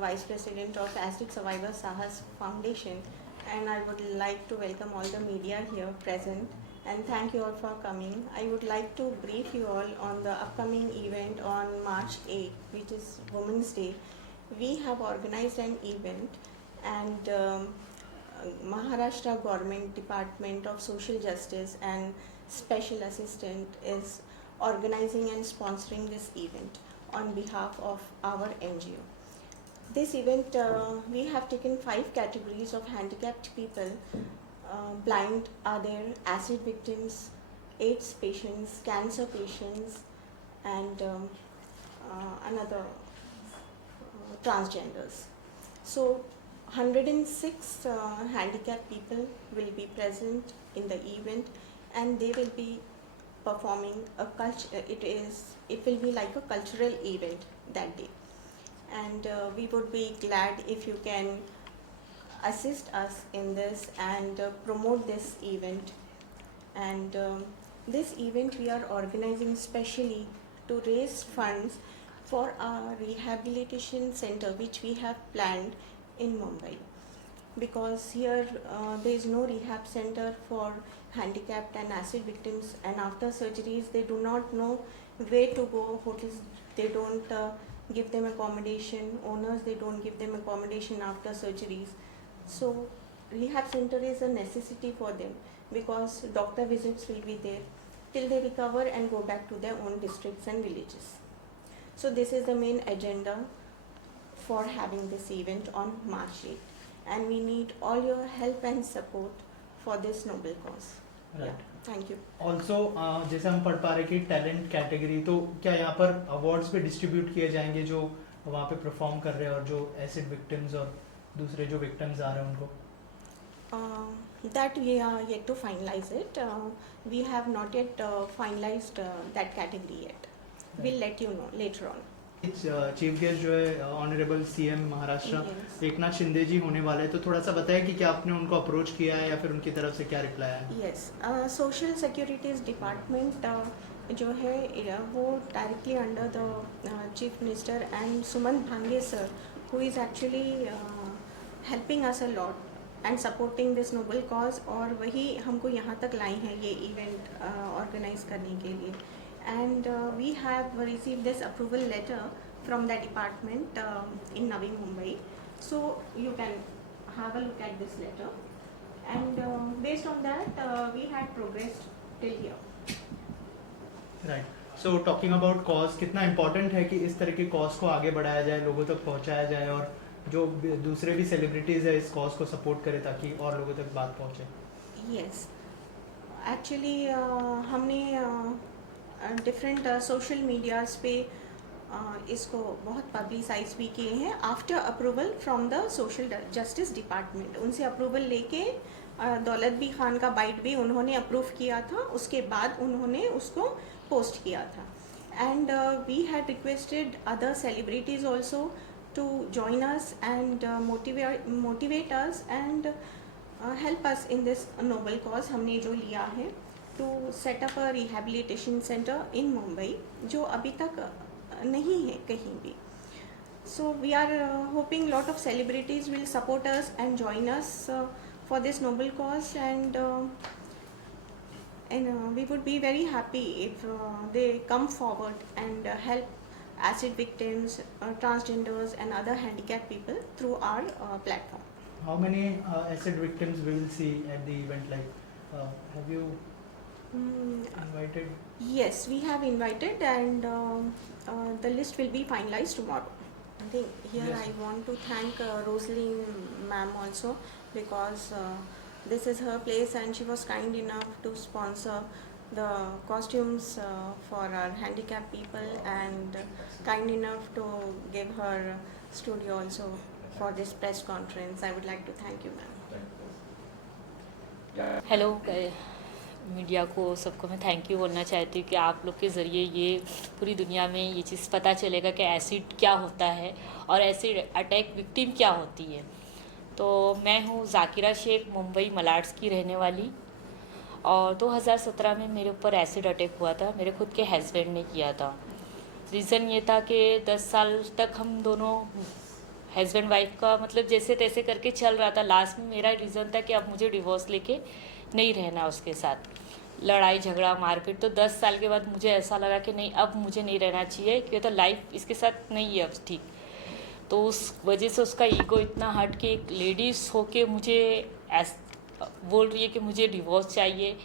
Vice President of Acid Survivor Sahas Foundation, and I would like to welcome all the media here present, and thank you all for coming. I would like to brief you all on the upcoming event on March 8, which is Women's Day. We have organized an event, and Maharashtra Government Department of Social Justice and Special Assistant is organizing and sponsoring this event on behalf of our NGO. This event, we have taken 5 categories of handicapped people. Blind are there, acid victims, AIDS patients, cancer patients, and another transgenders. So 106 handicapped people will be present in the event, and they will be performing a it will be like a cultural event that day, and we would be glad if you can assist us in this and promote this event. And this event we are organizing specially to raise funds for our rehabilitation center which we have planned in Mumbai, because here there is no rehab center for handicapped and acid victims, and after surgeries they do not know where to go. Hotels, they don't give them accommodation, owners, they don't give them accommodation after surgeries. So rehab center is a necessity for them, because doctor visits will be there till they recover and go back to their own districts and villages. So this is the main agenda for having this event on March 8th, and we need all your help and support for this noble cause. Right. Yeah, thank you. Also जैसे हम पढ़ पा रहे कि talent category, तो क्या यहाँ पर अवार्ड्स भी डिस्ट्रीब्यूट किए जाएंगे जो वहाँ पे परफॉर्म कर रहे हैं और जो एसिड विक्टिम्स और दूसरे जो विक्टिम्स आ रहे हैं उनको? That we are yet to finalize it. We have not yet finalized that category yet. We'll let you know later on. Chief guest जो है honourable CM Maharashtra Yes. Eknath Shinde ji होने वाले हैं, तो थोड़ा सा बताएं कि क्या आपने उनको अप्रोच किया है या फिर उनकी तरफ से क्या रिप्लाई आया? Yes, Social Securities Department जो है वो directly under the Chief Minister and Sumant Bhange sir, who is actually helping us a lot and supporting this noble cause, और वही हमको यहाँ तक लाई हैं ये event organize करने के लिए. And we have received this approval letter from the department in Navi Mumbai. So you can have a look at this letter, and based on that we had progressed till here. Right. So talking about cause, कितना important है कि इस तरह के cause को आगे बढ़ाया जाए, लोगों तक पहुंचाया जाए, और जो दूसरे भी सेलिब्रिटीज है इस कॉज को सपोर्ट करें ताकि और लोगों तक बात पहुंचे? Yes, actually हमने डिफरेंट सोशल मीडियाज़ पे इसको बहुत पब्लिसाइज भी किए हैं after approval from the social justice department. उनसे अप्रूवल लेके दौलत बी खान का बाइट भी उन्होंने अप्रूव किया था, उसके बाद उन्होंने उसको पोस्ट किया था. And we had requested other celebrities also to join us and motivate us and help us in this noble cause हमने जो लिया है, to set up a rehabilitation center in Mumbai, जो अभी तक नहीं है कहीं भी. So we are hoping lot of celebrities will support us and join us for this noble cause, and we would be very happy if they come forward and help acid victims, transgenders and other handicapped people through our platform. How many acid victims we will see at the event? Like, have you invited? Yes, we have invited, and the list will be finalized tomorrow. I think here Yes. I want to thank Rosaline ma'am also, because this is her place and she was kind enough to sponsor the costumes for our handicapped people, and kind enough to give her studio also for this press conference. I would like to thank you, ma'am. Hello media को सबको मैं thank you बोलना चाहती हूँ कि आप लोग के ज़रिए ये पूरी दुनिया में ये चीज़ पता चलेगा कि एसिड क्या होता है और एसिड अटैक विक्टिम क्या होती है. तो मैं हूँ जाकिरा शेख, मुंबई मलाड्स की रहने वाली, और 2017 में मेरे ऊपर एसिड अटैक हुआ था. मेरे खुद के हस्बैंड ने किया था. रीज़न ये था कि 10 साल तक हम दोनों हस्बैंड वाइफ का मतलब जैसे तैसे करके चल रहा था। लास्ट में मेरा रीज़न था कि अब मुझे डिवोर्स लेके नहीं रहना उसके साथ, लड़ाई झगड़ा मारपीट। तो 10 साल के बाद मुझे ऐसा लगा कि नहीं, अब मुझे नहीं रहना चाहिए, क्योंकि तो लाइफ इसके साथ नहीं है अब ठीक। तो उस वजह से उसका ईगो इतना हट के एक लेडीज़ होके मुझे बोल रही है कि मुझे डिवोर्स चाहिए।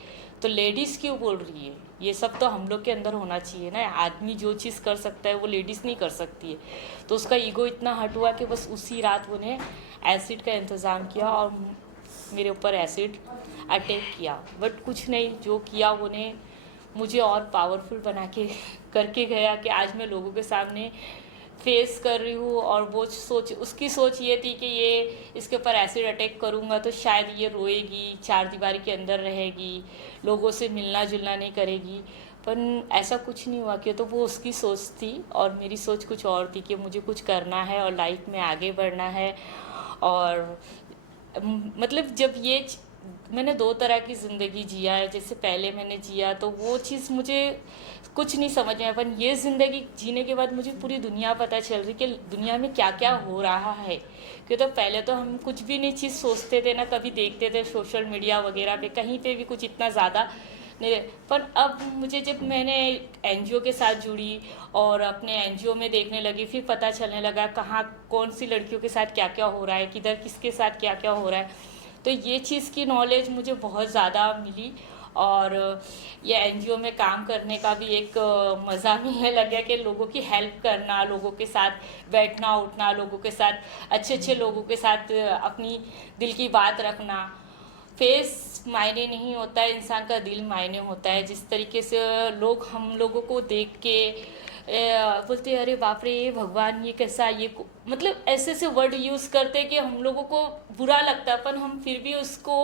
तो लेडीज़ क्यों बोल रही है? ये सब तो हम लोग के अंदर होना चाहिए ना। आदमी जो चीज़ कर सकता है वो लेडीज़ नहीं कर सकती है। तो उसका ईगो इतना हट हुआ कि बस उसी रात उन्हें एसिड का इंतज़ाम किया और मेरे ऊपर एसिड अटैक किया। बट कुछ नहीं, जो किया उन्हें मुझे और पावरफुल बना के करके गया कि आज मैं लोगों के सामने फेस कर रही हूँ। और वो उसकी सोच ये थी कि ये इसके ऊपर एसिड अटैक करूँगा तो शायद ये रोएगी, चार दीवारी के अंदर रहेगी, लोगों से मिलना जुलना नहीं करेगी। पर ऐसा कुछ नहीं हुआ कि तो वो उसकी सोच थी और मेरी सोच कुछ और थी कि मुझे कुछ करना है और लाइफ में आगे बढ़ना है। और मतलब जब ये मैंने 2 तरह की ज़िंदगी जिया है। जैसे पहले मैंने जिया तो वो चीज़ मुझे कुछ नहीं समझ में आया, पर ये ज़िंदगी जीने के बाद मुझे पूरी दुनिया पता चल रही कि दुनिया में क्या क्या हो रहा है। क्योंकि तो पहले तो हम कुछ भी नहीं चीज़ सोचते थे ना, कभी देखते थे सोशल मीडिया वगैरह पे, कहीं पे भी कुछ इतना ज़्यादा नहीं। पर अब मुझे जब मैंने एनजीओ के साथ जुड़ी और अपने एनजीओ में देखने लगी, फिर पता चलने लगा कहाँ कौन सी लड़कियों के साथ क्या क्या हो रहा है, किधर किसके साथ क्या क्या हो रहा है। तो ये चीज़ की नॉलेज मुझे बहुत ज़्यादा मिली। और ये एनजीओ में काम करने का भी एक मज़ा मिलने लग गया कि लोगों की हेल्प करना, लोगों के साथ बैठना उठना, लोगों के साथ अच्छे अच्छे लोगों के साथ अपनी दिल की बात रखना। फेस मायने नहीं होता है, इंसान का दिल मायने होता है। जिस तरीके से लोग हम लोगों को देख के बोलते हैं अरे बाप रे ये भगवान ये कैसा, मतलब ऐसे ऐसे वर्ड यूज़ करते कि हम लोगों को बुरा लगता, पर हम फिर भी उसको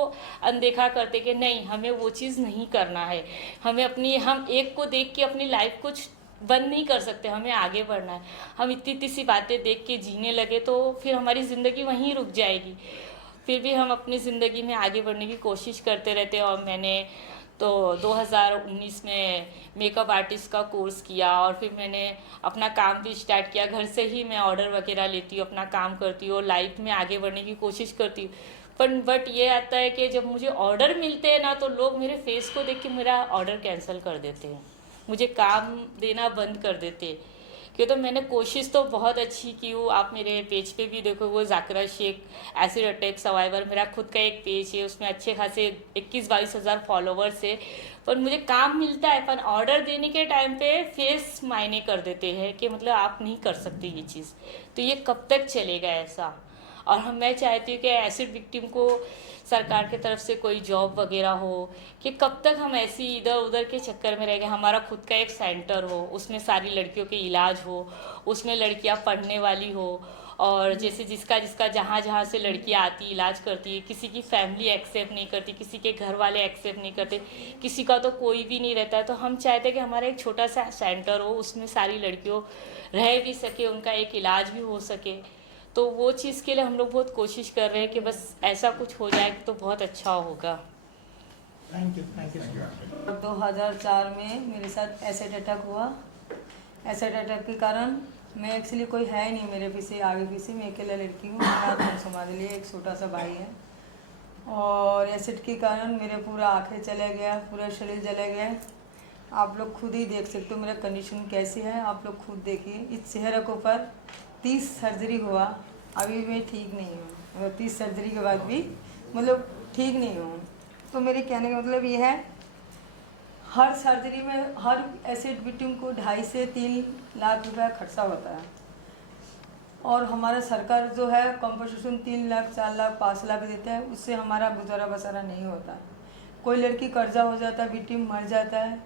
अनदेखा करते कि नहीं, हमें वो चीज़ नहीं करना है। हम एक को देख के अपनी लाइफ कुछ बंद नहीं कर सकते, हमें आगे बढ़ना है। हम इतनी इतनी सी बातें देख के जीने लगे तो फिर हमारी ज़िंदगी वहीं रुक जाएगी। फिर भी हम अपनी ज़िंदगी में आगे बढ़ने की कोशिश करते रहते हैं। और मैंने तो 2019 में मेकअप आर्टिस्ट का कोर्स किया और फिर मैंने अपना काम भी स्टार्ट किया। घर से ही मैं ऑर्डर वगैरह लेती हूँ, अपना काम करती हूँ और लाइफ में आगे बढ़ने की कोशिश करती हूँ। बट ये आता है कि जब मुझे ऑर्डर मिलते हैं ना, तो लोग मेरे फेस को देख के मेरा ऑर्डर कैंसिल कर देते हैं, मुझे काम देना बंद कर देते हैं। क्यों तो मैंने कोशिश तो बहुत अच्छी की हूँ। आप मेरे पेज पे भी देखो, वो Zakira Sheikh acid attack survivor, मेरा खुद का एक पेज है, उसमें अच्छे खासे 21-22 हज़ार फॉलोवर्स है। पर मुझे काम मिलता है, पर ऑर्डर देने के टाइम पे फेस मायने कर देते हैं कि मतलब आप नहीं कर सकते ये चीज़। तो ये कब तक चलेगा ऐसा? और मैं चाहती हूँ कि एसिड विक्टिम को सरकार की तरफ से कोई जॉब वगैरह हो, कि कब तक हम ऐसी इधर उधर के चक्कर में रहेंगे। हमारा खुद का एक सेंटर हो, उसमें सारी लड़कियों के इलाज हो, उसमें लड़कियां पढ़ने वाली हो, और जैसे जिसका जिसका जहाँ जहाँ से लड़कियां आती इलाज करती है, किसी की फैमिली एक्सेप्ट नहीं करती, किसी के घर वाले एक्सेप्ट नहीं करते, किसी का तो कोई भी नहीं रहता है। तो हम चाहते हैं कि हमारा एक छोटा सा सेंटर हो, उसमें सारी लड़कियों रह भी सके, उनका एक इलाज भी हो सके। तो वो चीज़ के लिए हम लोग बहुत कोशिश कर रहे हैं कि बस ऐसा कुछ हो जाए तो बहुत अच्छा होगा। Thank you. 2004 में मेरे साथ एसिड अटैक हुआ। एसिड अटैक के कारण मैं एक्चुअली कोई है नहीं मेरे पीछे आगे पीछे, मैं अकेला लड़की हूँ, मेरा समाज लिए एक छोटा सा भाई है। और एसिड के कारण मेरे पूरा आँखें चले गया, पूरा शरीर जले गया। आप लोग खुद ही देख सकते हो मेरा कंडीशन कैसी है, आप लोग खुद देखिए। इस चेहरे के ऊपर 30 सर्जरी हुआ, अभी मैं ठीक नहीं हूँ। 30 सर्जरी के बाद भी मतलब ठीक नहीं हूँ। तो मेरे कहने का मतलब ये है, हर सर्जरी में हर एसिड विक्टिम को 2.5 से 3 लाख रुपया खर्चा होता है। और हमारा सरकार जो है कॉम्पनसेशन 3 लाख 4 लाख 5 लाख देता है, उससे हमारा गुजारा बसारा नहीं होता। कोई लड़की कर्जा हो जाता है, विक्टिम मर जाता है,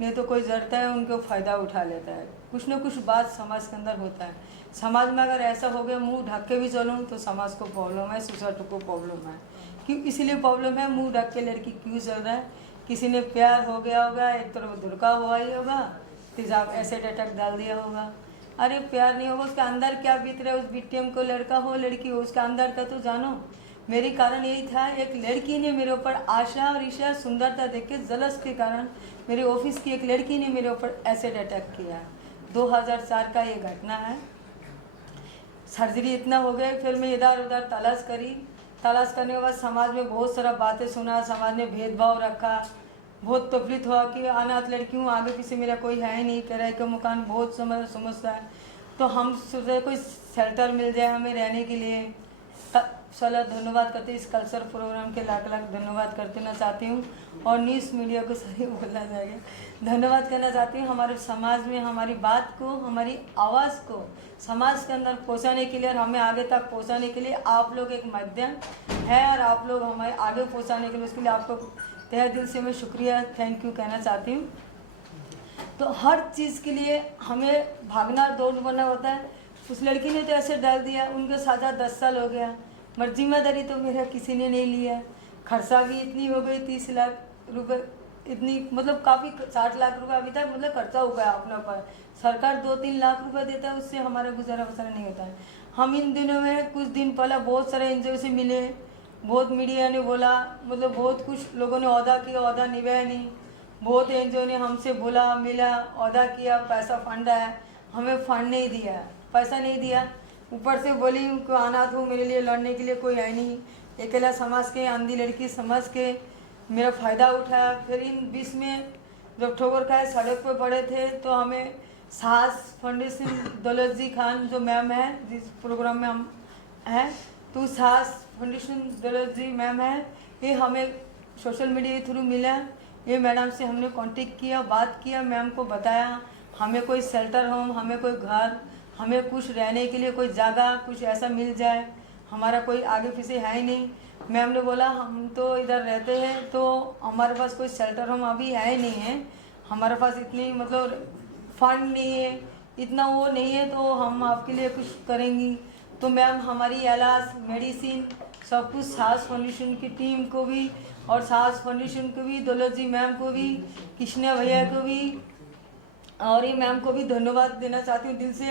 नहीं तो कोई जरता है, उनको फ़ायदा उठा लेता है। कुछ ना कुछ बात समाज के अंदर होता है। समाज में अगर ऐसा हो गया मुंह ढक के भी चलूँ तो समाज को प्रॉब्लम है, सोसाइटी को प्रॉब्लम है। क्यों इसलिए प्रॉब्लम है, मुंह ढक के लड़की क्यों चल रहा है? किसी ने प्यार हो गया होगा, एक तरफ धुड़का हुआ ही होगा, तेजाब एसिड अटैक डाल दिया होगा। अरे प्यार नहीं होगा, उसके अंदर क्या बीत रहा है उस विक्टिम को, लड़का हो लड़की हो, उसके अंदर का तो जानो। मेरे कारण यही था, एक लड़की ने मेरे ऊपर आशा और ईशा सुंदरता देख के जलस के कारण मेरे ऑफिस की एक लड़की ने मेरे ऊपर एसिड अटैक किया। 2004 का ये घटना है। सर्जरी इतना हो गया, फिर मैं इधर उधर तलाश करी। तलाश करने के बाद समाज में बहुत सारा बातें सुना, समाज ने भेदभाव रखा, बहुत तकलीफ हुआ कि अनाथ लड़की हूँ, आगे पीछे मेरा कोई है ही नहीं, किराए का मकान बहुत समझता है। तो हम सोचे कोई शेल्टर मिल जाए हमें रहने के लिए। सलाह धन्यवाद करते इस कल्चर प्रोग्राम के लाख लाख धन्यवाद करते ना चाहती हूँ। और न्यूज़ मीडिया को सही बोलना चाहिए, धन्यवाद करना चाहती हूँ हमारे समाज में हमारी बात को, हमारी आवाज़ को समाज के अंदर पहुँचाने के लिए और हमें आगे तक पहुँचाने के लिए आप लोग एक माध्यम है और आप लोग हमें आगे पहुँचाने के लिए उसके लिए आपको तहे दिल से मैं शुक्रिया थैंक यू कहना चाहती हूँ। तो हर चीज़ के लिए हमें भागना दौड़ना होता है। उस लड़की ने तो ऐसे डाल दिया, उनके साजा 10 साल हो गया, मगर जिम्मेदारी तो मेरा किसी ने नहीं लिया। खर्चा भी इतनी हो गई 30 लाख रुपए, इतनी मतलब काफ़ी 60 लाख रुपए अभी तक मतलब खर्चा हो गया अपना पर। सरकार 2-3 लाख रुपए देता है, उससे हमारा गुजारा बसरा नहीं होता है। हम इन दिनों में कुछ दिन पहले बहुत सारे एनजीओ से मिले, बहुत मीडिया ने बोला, मतलब बहुत कुछ लोगों ने ओहदा किया, ओहदा निभाया नहीं। बहुत एनजीओ ने हमसे बोला, मिला, ओहदा किया, पैसा फंड है, हमें फंड नहीं दिया, पैसा नहीं दिया। ऊपर से बोली कि अनाथ हूँ, मेरे लिए लड़ने के लिए कोई है नहीं, अकेला समाज के अंधी लड़की समझ के मेरा फ़ायदा उठाया। फिर इन बीच में जब ठोकर खाए सड़क पर पड़े थे तो हमें सास फाउंडेशन दौलत जी खान जो मैम है जिस प्रोग्राम में हम हैं, तो सास फाउंडेशन दौलत जी मैम है, ये हमें सोशल मीडिया के थ्रू मिला। ये मैडम से हमने कांटेक्ट किया, बात किया, मैम को बताया हमें कोई शेल्टर होम, हमें कोई घर, हमें कुछ रहने के लिए कोई जगह कुछ ऐसा मिल जाए, हमारा कोई आगे पीछे है ही नहीं। मैम ने बोला हम तो इधर रहते हैं तो हमारे पास कोई शेल्टर होम अभी है ही नहीं है, हमारे पास इतनी मतलब फंड नहीं है, इतना वो नहीं है, तो हम आपके लिए कुछ करेंगी। तो मैम हमारी इलाज मेडिसिन सब कुछ सास फाउंडेशन की टीम को भी और सास फाउंडेशन को भी, दौलत जी मैम को भी, कृष्णा भैया को भी और ये मैम को भी धन्यवाद देना चाहती हूँ दिल से।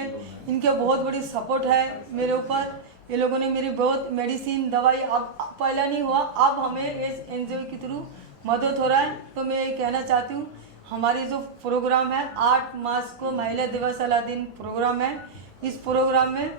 इनके बहुत बड़ी सपोर्ट है मेरे ऊपर, ये लोगों ने मेरी बहुत मेडिसिन दवाई, अब पहला नहीं हुआ, अब हमें इस एनजीओ के थ्रू मदद हो रहा है। तो मैं ये कहना चाहती हूँ हमारी जो प्रोग्राम है 8 मार्च को महिला दिवस वाला दिन प्रोग्राम है, इस प्रोग्राम में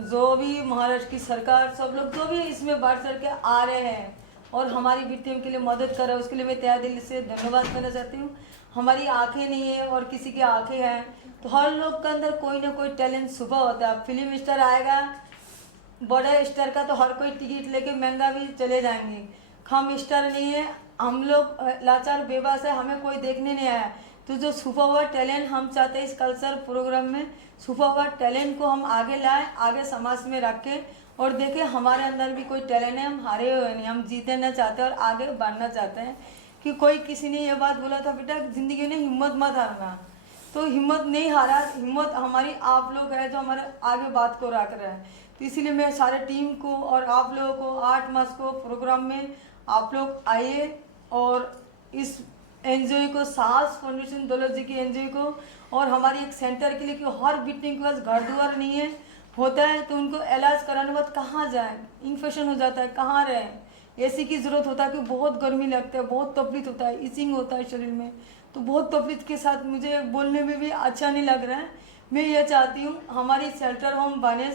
जो भी महाराष्ट्र की सरकार सब लोग जो भी इसमें बढ़ चढ़ के आ रहे हैं और हमारी बेटियों के लिए मदद कर रहे हैं, उसके लिए मैं तहे दिल से धन्यवाद करना चाहती हूँ। हमारी आंखें नहीं है और किसी की आंखें हैं, तो हर लोग के अंदर कोई ना कोई टैलेंट छुपा होता है। फिल्म स्टार आएगा, बड़ा स्टार का तो हर कोई टिकट लेके महंगा भी चले जाएंगे, हम स्टार नहीं है, हम लोग लाचार बेबस है, हमें कोई देखने नहीं आया। तो जो छुपा हुआ टैलेंट हम चाहते हैं इस कल्चर प्रोग्राम में छुपा हुआ टैलेंट को हम आगे लाएं, आगे समाज में रखें और देखें हमारे अंदर भी कोई टैलेंट है, हम हारे हुए नहीं, हम जीतना चाहते हैं और आगे बढ़ना चाहते हैं। कि कोई किसी ने ये बात बोला था बेटा ज़िंदगी में हिम्मत मत हारना, तो हिम्मत नहीं हारा, हिम्मत हमारी आप लोग है जो हमारे आगे बात को रख रहे हैं। तो इसीलिए मैं सारे टीम को और आप लोगों को 8 मार्च को प्रोग्राम में आप लोग आइए और इस एनजीओ को, सास फाउंडेशन दौलत जी की एनजीओ को और हमारी एक सेंटर के लिए कि हर बेटी के पास घर द्वार नहीं है, होता है तो उनको इलाज कराने के बाद कहाँ जाए, इन्फेक्शन हो जाता है, कहाँ रहें, एसी की ज़रूरत होता है कि बहुत गर्मी लगता है, बहुत तकलीफ होता है, इचिंग होता है शरीर में, तो बहुत तकलीफ के साथ मुझे बोलने में भी अच्छा नहीं लग रहा है। मैं ये चाहती हूँ हमारी शेल्टर होम बने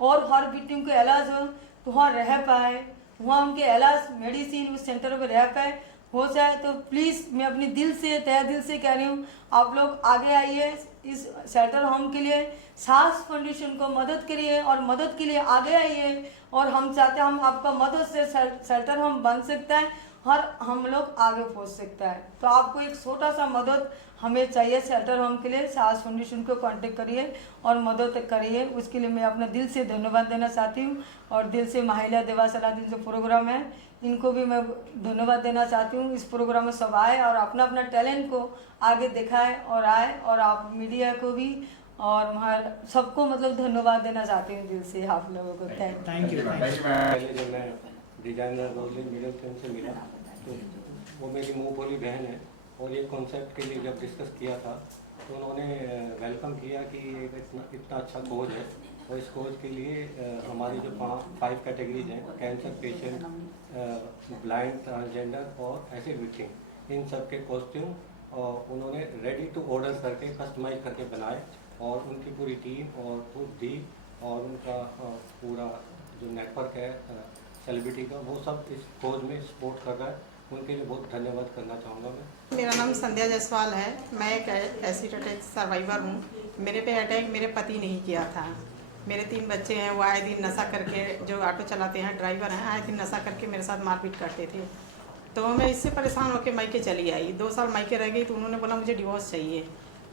और हर बेटियों को इलाज हो तो वहाँ रह पाए, वहाँ उनके इलाज मेडिसिन उस सेंटर पर रह पाए हो जाए। तो प्लीज़ मैं अपनी दिल से तहे दिल से कह रही हूँ आप लोग आगे आइए, इस शेल्टर होम के लिए सास फाउंडेशन को मदद करिए और मदद के लिए आगे आइए और हम चाहते हैं हम आपका मदद से शेल्टर होम बन सकता है और हम लोग आगे पहुंच सकता है। तो आपको एक छोटा सा मदद हमें चाहिए शेल्टर होम के लिए, सास फाउंडेशन को कांटेक्ट करिए और मदद करिए, उसके लिए मैं अपना दिल से धन्यवाद देना चाहती हूँ। और दिल से महिला दिवस वाला दिन जो प्रोग्राम है इनको भी मैं धन्यवाद देना चाहती हूँ। इस प्रोग्राम में सब आए और अपना अपना टैलेंट को आगे दिखाए और आए, और आप मीडिया को भी और हमारे सबको मतलब धन्यवाद देना चाहती हूँ दिल से आप लोगों को। Thank you. पहले जब मैं डिजाइनर रोजलिन मिडलटन से मिला तो वो मेरी मुँह बोली बहन है और ये कॉन्सेप्ट के लिए जब डिस्कस किया था तो उन्होंने वेलकम किया कि इतना अच्छा कोच है और इस कोच के लिए हमारी जो 5 कैटेगरीज हैं, कैंसर पेशेंट, ब्लाइंड, ट्रांसजेंडर और एसिड विक्टिम, इन सब के कॉस्ट्यूम और उन्होंने रेडी टू ऑर्डर करके कस्टमाइज करके बनाए और उनकी पूरी टीम और खुद दी और उनका पूरा जो नेटवर्क है सेलिब्रिटी का, वो सब इस खोज में सपोर्ट कर रहा है। उनके लिए बहुत धन्यवाद करना चाहूँगा मैं। मेरा नाम संध्या जायसवाल है। मैं एक एसिड अटैक सर्वाइवर हूँ। मेरे पे अटैक मेरे पति ने ही किया था। मेरे 3 बच्चे हैं, वो आए दिन नशा करके, जो ऑटो चलाते हैं ड्राइवर हैं, आए दिन नशा करके मेरे साथ मारपीट करते थे। तो मैं इससे परेशान होकर मायके चली आई। 2 साल मायके रह गई तो उन्होंने बोला मुझे डिवोर्स चाहिए।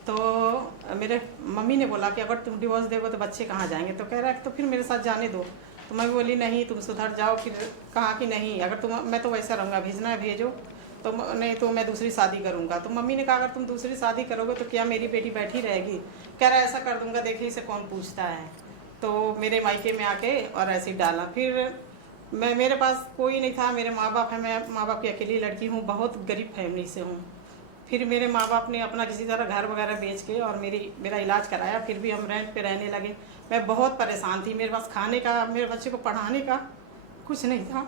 तो मेरे मम्मी ने बोला कि अगर तुम डिवोर्स दोगे तो बच्चे कहाँ जाएंगे। तो कह रहा है तो फिर मेरे साथ जाने दो। तो मैं बोली नहीं, तुम सुधर जाओ। फिर कहा कि नहीं, अगर तुम, मैं तो वैसा रहूँगा, भेजना है भेजो, तो नहीं तो मैं दूसरी शादी करूँगा। तो मम्मी ने कहा अगर तुम दूसरी शादी करोगे तो क्या मेरी बेटी बैठी रहेगी। कह रहा है ऐसा कर दूँगा, देखिए इसे कौन पूछता है। तो मेरे मायके में आके और एसिड डाला। फिर मेरे पास कोई नहीं था, मेरे माँ बाप हैं, मैं माँ बाप की अकेली लड़की हूँ, बहुत गरीब फैमिली से हूँ। फिर मेरे माँ बाप ने अपना किसी तरह घर वगैरह बेच के और मेरा इलाज कराया। फिर भी हम रेंट पे रहने लगे। मैं बहुत परेशान थी, मेरे पास खाने का, मेरे बच्चे को पढ़ाने का कुछ नहीं था।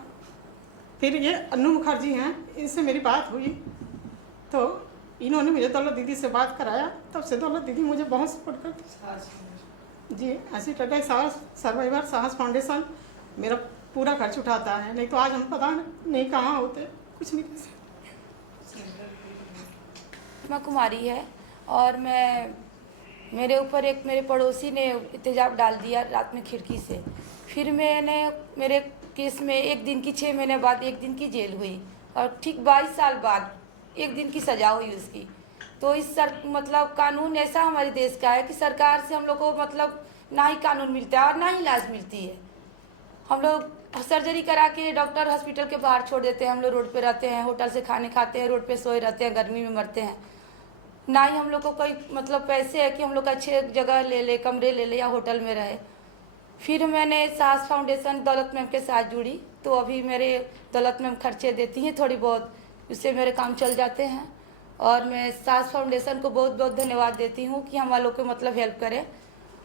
फिर ये अन्नू मुखर्जी हैं, इनसे मेरी बात हुई तो इन्होंने मुझे दौलत दीदी से बात कराया। तब से दौलत दीदी मुझे बहुत सपोर्ट करती जी। एसिड अटैक साहस सर्वाइवर साहस फाउंडेशन मेरा पूरा खर्च उठाता है, नहीं तो आज हम पता नहीं कहाँ होते, कुछ नहीं कर सकते। मैं कुमारी है और मेरे ऊपर एक मेरे पड़ोसी ने तेजाब डाल दिया रात में खिड़की से। फिर मेरे केस में 1 दिन की 6 महीने बाद 1 दिन की जेल हुई और ठीक 22 साल बाद 1 दिन की सज़ा हुई उसकी। तो इस मतलब कानून ऐसा हमारे देश का है कि सरकार से हम लोग को मतलब ना ही कानून मिलता है और ना ही इलाज मिलती है। हम लोग सर्जरी करा के डॉक्टर हॉस्पिटल के बाहर छोड़ देते हैं। हम लोग रोड पे रहते हैं, होटल से खाने खाते हैं, रोड पे सोए रहते हैं, गर्मी में मरते हैं। ना ही हम लोग को कोई मतलब पैसे है कि हम लोग अच्छे जगह ले ले, कमरे ले ले या होटल में रहे। फिर मैंने साहस फाउंडेशन दौलत मैम के साथ जुड़ी, तो अभी मेरे दौलत मैम खर्चे देती हैं थोड़ी बहुत, उससे मेरे काम चल जाते हैं। और मैं साहस फाउंडेशन को बहुत बहुत धन्यवाद देती हूँ कि हम वालों को मतलब हेल्प करें।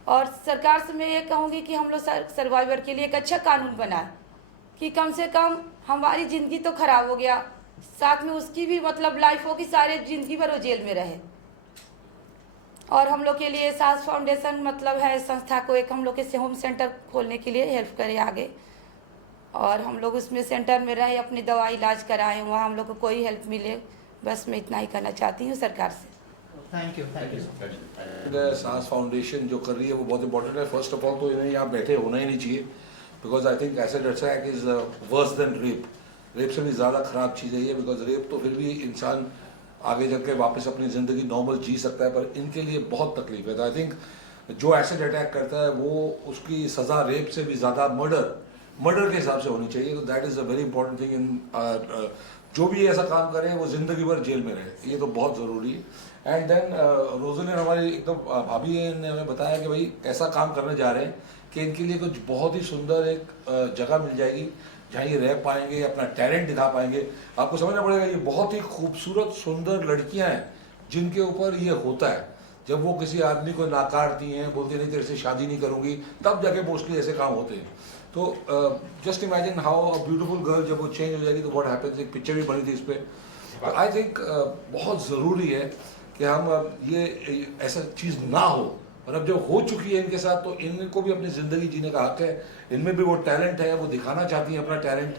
और सरकार से मैं ये कहूँगी कि हम लोग सर्वाइवर के लिए एक अच्छा कानून बनाए कि कम से कम हमारी ज़िंदगी तो ख़राब हो गया, साथ में उसकी भी मतलब लाइफ हो कि सारे ज़िंदगी भर वो जेल में रहे। और हम लोग के लिए साहस फाउंडेशन मतलब है संस्था को एक हम लोग के होम सेंटर खोलने के लिए हेल्प करे आगे, और हम लोग उसमें सेंटर में रहे, अपनी दवा इलाज कराएं, वहाँ हम लोग को कोई हेल्प मिले। बस मैं इतना ही करना चाहती हूँ सरकार से। Thank you. साहस फाउंडेशन जो कर रही है वो बहुत इंपॉर्टेंट है। फर्स्ट ऑफ ऑल तो इन्हें यहाँ बैठे होना ही नहीं चाहिए, because I think acid attack is worse than rape. Rape से भी ज़्यादा ख़राब चीज़ है ये, बिकॉज रेप तो फिर भी इंसान आगे चल के वापस अपनी ज़िंदगी नॉर्मल जी सकता है, पर इनके लिए बहुत तकलीफ है। तो आई थिंक जो एसिड अटैक करता है वो उसकी सज़ा रेप से भी ज़्यादा मर्डर के हिसाब से होनी चाहिए। तो that is a very important thing in जो भी ऐसा काम करें वो ज़िंदगी भर जेल में रहे, ये तो बहुत ज़रूरी है। एंड देन रोज़लिन हमारी एकदम भाभी ने हमें बताया कि भाई ऐसा काम करने जा रहे हैं कि इनके लिए कुछ बहुत ही सुंदर एक जगह मिल जाएगी जहाँ ये रह पाएंगे, अपना टैलेंट दिखा पाएंगे। आपको समझना पड़ेगा ये बहुत ही खूबसूरत सुंदर लड़कियाँ हैं जिनके ऊपर ये होता है। जब वो किसी आदमी को नाकारती हैं, बोलती नहीं तेरे से शादी नहीं करूँगी, तब जाके मोस्टली ऐसे काम होते हैं। तो just imagine how a beautiful girl, जब वो चेंज हो जाएगी तो व्हाट हैपेंस। एक पिक्चर भी बनी थी इस पर। तो आई थिंक बहुत ज़रूरी है कि हम ये ऐसा चीज़ ना हो, और अब जब हो चुकी है इनके साथ तो इनको भी अपनी ज़िंदगी जीने का हक है। इनमें भी वो टैलेंट है, वो दिखाना चाहती हैं अपना टैलेंट,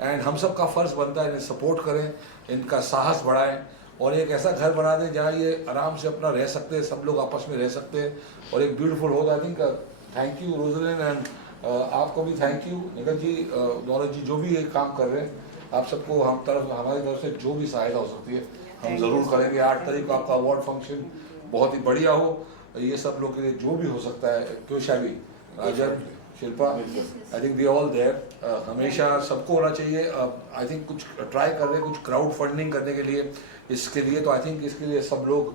एंड हम सब का फ़र्ज़ बनता है इन्हें सपोर्ट करें, इनका साहस बढ़ाएं और एक ऐसा घर बना दें जहाँ ये आराम से अपना रह सकते हैं, सब लोग आपस में रह सकते हैं और एक ब्यूटीफुल हो। I think thank you Roslyn, and आपको भी थैंक यू निखिल जी, दौलत जी, जो भी ये काम कर रहे हैं। आप सबको हमारी तरफ से जो भी सहायता हो सकती है हम ज़रूर करेंगे। 8 तारीख को आपका अवार्ड फंक्शन बहुत ही बढ़िया हो, ये सब लोग के लिए जो भी हो सकता है। क्यों Shabi, Rajan, Shilpa, I think we all there. हमेशा सबको होना चाहिए। आई थिंक कुछ ट्राई कर रहे हैं, कुछ क्राउड फंडिंग करने के लिए, इसके लिए तो आई थिंक इसके लिए सब लोग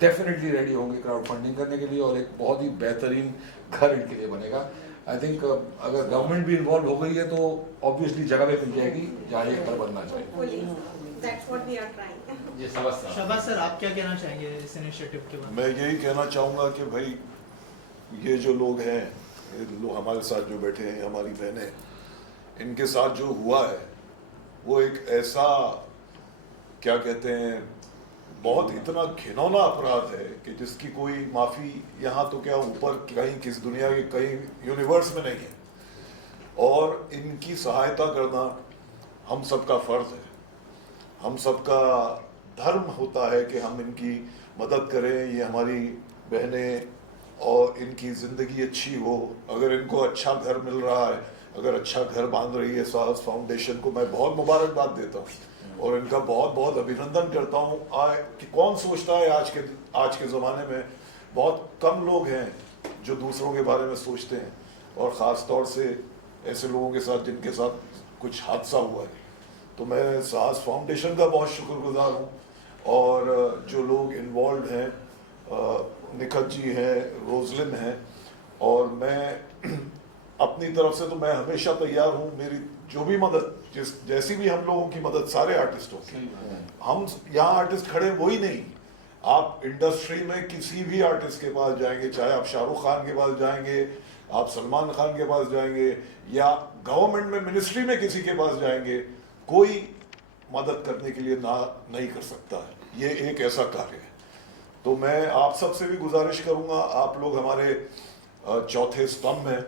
डेफिनेटली रेडी होंगे क्राउड फंडिंग करने के लिए, और एक बहुत ही बेहतरीन घर इनके लिए बनेगा। आई थिंक अगर गवर्नमेंट भी इन्वॉल्व हो गई है तो ऑब्वियसली जगह भी मिल जाएगी जहाँ ये घर बनना चाहिए। That's what we are trying. Shahbaz sir, आप क्या कहना चाहेंगे इस इनिशिएटिव के बारे में? मैं यही कहना चाहूँगा कि भाई ये जो लोग हैं, ये लोग हमारे साथ जो बैठे हैं, हमारी बहनें, इनके साथ जो हुआ है वो एक ऐसा क्या कहते हैं बहुत इतना घिनौना अपराध है कि जिसकी कोई माफ़ी यहाँ तो क्या ऊपर कहीं किस दुनिया के कहीं यूनिवर्स में नहीं है। और इनकी सहायता करना हम सबका फ़र्ज़ है, हम सबका धर्म होता है कि हम इनकी मदद करें। ये हमारी बहनें और इनकी ज़िंदगी अच्छी हो। अगर इनको अच्छा घर मिल रहा है, अगर अच्छा घर बांध रही है साहस फाउंडेशन को, मैं बहुत मुबारकबाद देता हूँ और इनका बहुत बहुत अभिनंदन करता हूँ। कि कौन सोचता है आज के ज़माने में बहुत कम लोग हैं जो दूसरों के बारे में सोचते हैं, और ख़ास तौर से ऐसे लोगों के साथ जिनके साथ कुछ हादसा हुआ है। तो मैं साहस फाउंडेशन का बहुत शुक्रगुजार हूँ, और जो लोग इन्वॉल्व हैं, निखत जी हैं, रोजलिन हैं, और मैं अपनी तरफ से तो मैं हमेशा तैयार हूँ। मेरी जो भी मदद, जैसी भी हम लोगों की मदद सारे आर्टिस्टों की, हम यहाँ आर्टिस्ट खड़े वही नहीं, आप इंडस्ट्री में किसी भी आर्टिस्ट के पास जाएंगे, चाहे आप शाहरुख खान के पास जाएंगे, आप सलमान खान के पास जाएंगे, या गवर्नमेंट में मिनिस्ट्री में किसी के पास जाएंगे, कोई मदद करने के लिए ना नहीं कर सकता है। ये एक ऐसा कार्य है। तो मैं आप सबसे भी गुजारिश करूंगा, आप लोग हमारे चौथे स्तंभ हैं,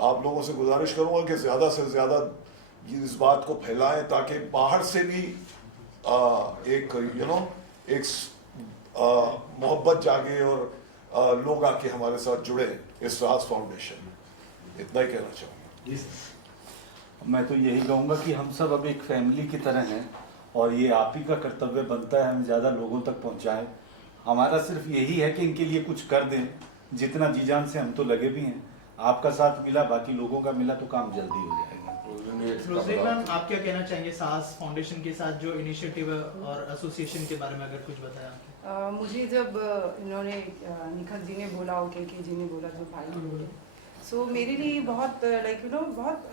आप लोगों से गुजारिश करूंगा कि ज़्यादा से ज़्यादा इस बात को फैलाएं ताकि बाहर से भी एक एक मोहब्बत जागे और लोग आके हमारे साथ जुड़े इस साहस फाउंडेशन में। इतना ही कहना चाहूँगा। मैं तो यही कहूँगा कि हम सब अब एक फैमिली की तरह हैं, और ये आप ही का कर्तव्य बनता है हम ज़्यादा लोगों तक पहुँचाएं। हमारा सिर्फ यही है कि इनके लिए कुछ कर दें, जितना जी जान से हम तो लगे भी हैं। आपका साथ मिला, बाकी लोगों का मिला, तो काम जल्दी हो जाएगा। रोजलिन मैम, आप क्या कहना चाहेंगे साहस फाउंडेशन के साथ जो इनिशिएटिव और एसोसिएशन के बारे में अगर कुछ बताया? मुझे जब इन्होंने निखत जी ने बोला, ओके जी ने बोला, जो भाई ने बोले, सो मेरे लिए बहुत बहुत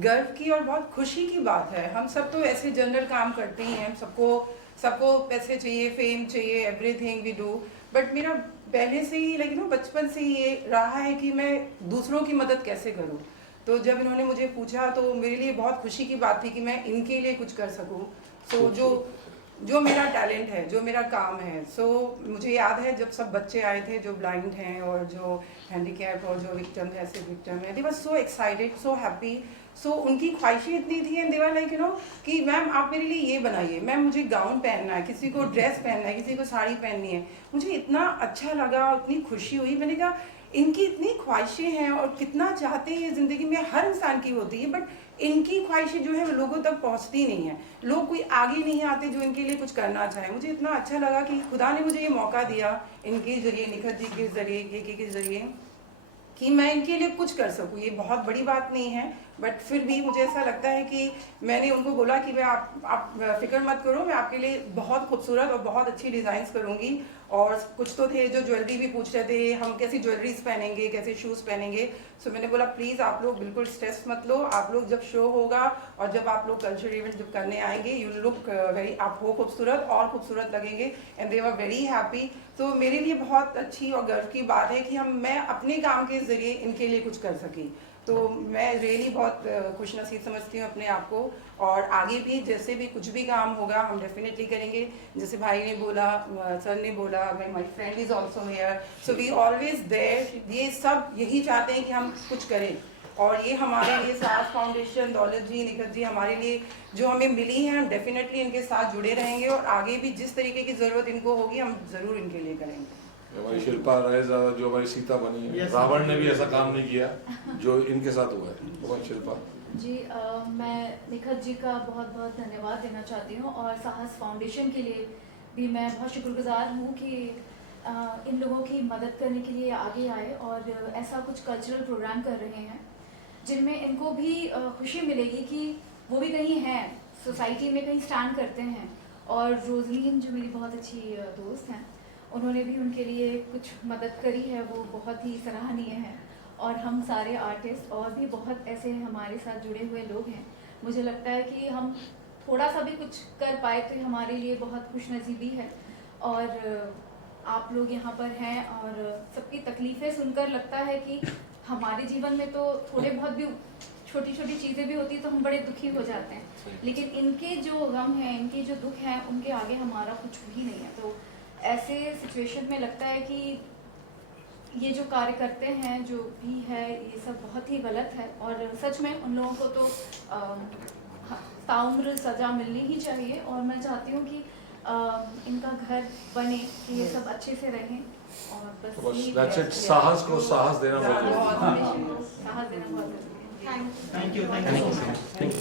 गर्व की और बहुत खुशी की बात है। हम सब तो ऐसे जनरल काम करते ही हैं, सबको पैसे चाहिए, फेम चाहिए, एवरीथिंग वी डू, बट मेरा पहले से ही बचपन से ये रहा है कि मैं दूसरों की मदद कैसे करूं। तो जब इन्होंने मुझे पूछा तो मेरे लिए बहुत खुशी की बात थी कि मैं इनके लिए कुछ कर सकूं। सो जो मेरा टैलेंट है, जो मेरा काम है। सो मुझे याद है जब सब बच्चे आए थे जो ब्लाइंड हैं और जो हैंडीकैप और जो विक्टिम है, ऐसे विक्टिम है, दे वर सो एक्साइटेड, सो हैप्पी। सो उनकी ख्वाहिशें इतनी थी एंड दे वर लाइक कि मैम आप मेरे लिए ये बनाइए, मैम मुझे गाउन पहनना है, किसी को ड्रेस पहनना है, किसी को साड़ी पहननी है। मुझे इतना अच्छा लगा, इतनी खुशी हुई। मैंने कहा इनकी इतनी ख्वाहिशें हैं और कितना चाहते हैं, ज़िंदगी में हर इंसान की होती है, बट इनकी ख्वाहिशें जो है वो लोगों तक पहुंचती नहीं है। लोग कोई आगे नहीं आते जो इनके लिए कुछ करना चाहे। मुझे इतना अच्छा लगा कि खुदा ने मुझे ये मौका दिया इनके ज़रिए, निखत जी के ज़रिए, के ज़रिए, कि मैं इनके लिए कुछ कर सकूं। ये बहुत बड़ी बात नहीं है, बट फिर भी मुझे ऐसा लगता है कि मैंने उनको बोला कि मैं आप फिक्र मत करो, मैं आपके लिए बहुत खूबसूरत और बहुत अच्छी डिज़ाइंस करूंगी। और कुछ तो थे जो ज्वेलरी भी पूछ रहे थे, हम कैसी ज्वेलरीज पहनेंगे, कैसे शूज़ पहनेंगे। सो मैंने बोला प्लीज़ आप लोग बिल्कुल स्ट्रेस मत लो, आप लोग जब शो होगा और जब आप लोग कल्चरल इवेंट जब करने आएंगे, यू लुक वेरी, आप हो खूबसूरत और खूबसूरत लगेंगे। And they were very happy. तो मेरे लिए बहुत अच्छी और गर्व की बात है कि मैं अपने काम के ज़रिए इनके लिए कुछ कर सकी। तो मैं रियली बहुत खुशनसीब समझती हूँ अपने आप को, और आगे भी जैसे भी कुछ भी काम होगा हम डेफिनेटली करेंगे। जैसे भाई ने बोला, सर ने बोला, my friend is also here, so we always there. ये सब यही चाहते हैं कि हम कुछ करें, और ये हमारे लिए साहस फाउंडेशन, दौलत जी, निखत जी, हमारे लिए जो हमें मिली है, हम डेफिनेटली इनके साथ जुड़े रहेंगे, और आगे भी जिस तरीके की ज़रूरत इनको होगी हम ज़रूर इनके लिए करेंगे। हमारी शिल्पा राय जो हमारी सीता बनी है, रावण ने भी ऐसा काम नहीं किया जो इनके साथ हुआ है। बहुत शिल्पा जी, मैं निखत जी का बहुत बहुत धन्यवाद देना चाहती हूँ, और साहस फाउंडेशन के लिए भी मैं बहुत शुक्रगुजार हूँ कि इन लोगों की मदद करने के लिए आगे आए और ऐसा कुछ कल्चरल प्रोग्राम कर रहे हैं जिनमें इनको भी खुशी मिलेगी कि वो भी कहीं हैं, सोसाइटी में कहीं स्टैंड करते हैं। और रोजलिन जो मेरी बहुत अच्छी दोस्त हैं, उन्होंने भी उनके लिए कुछ मदद करी है, वो बहुत ही सराहनीय है। और हम सारे आर्टिस्ट और भी बहुत ऐसे हमारे साथ जुड़े हुए लोग हैं। मुझे लगता है कि हम थोड़ा सा भी कुछ कर पाए तो हमारे लिए बहुत खुशनसीबी है। और आप लोग यहाँ पर हैं और सबकी तकलीफ़ें सुनकर लगता है कि हमारे जीवन में तो थोड़े बहुत भी छोटी छोटी चीज़ें भी होती तो हम बड़े दुखी हो जाते हैं, लेकिन इनके जो गम है, इनके जो दुख हैं, उनके आगे हमारा कुछ भी नहीं है। तो ऐसे सिचुएशन में लगता है कि ये जो कार्य करते हैं, जो भी है, ये सब बहुत ही गलत है और सच में उन लोगों को तो ताउम्र सज़ा मिलनी ही चाहिए। और मैं चाहती हूँ कि इनका घर बने, कि ये सब अच्छे से रहें और बस that's it. साहस को साहस देना बहुत साहस देना बहुत जरूरी है। Thank you so much.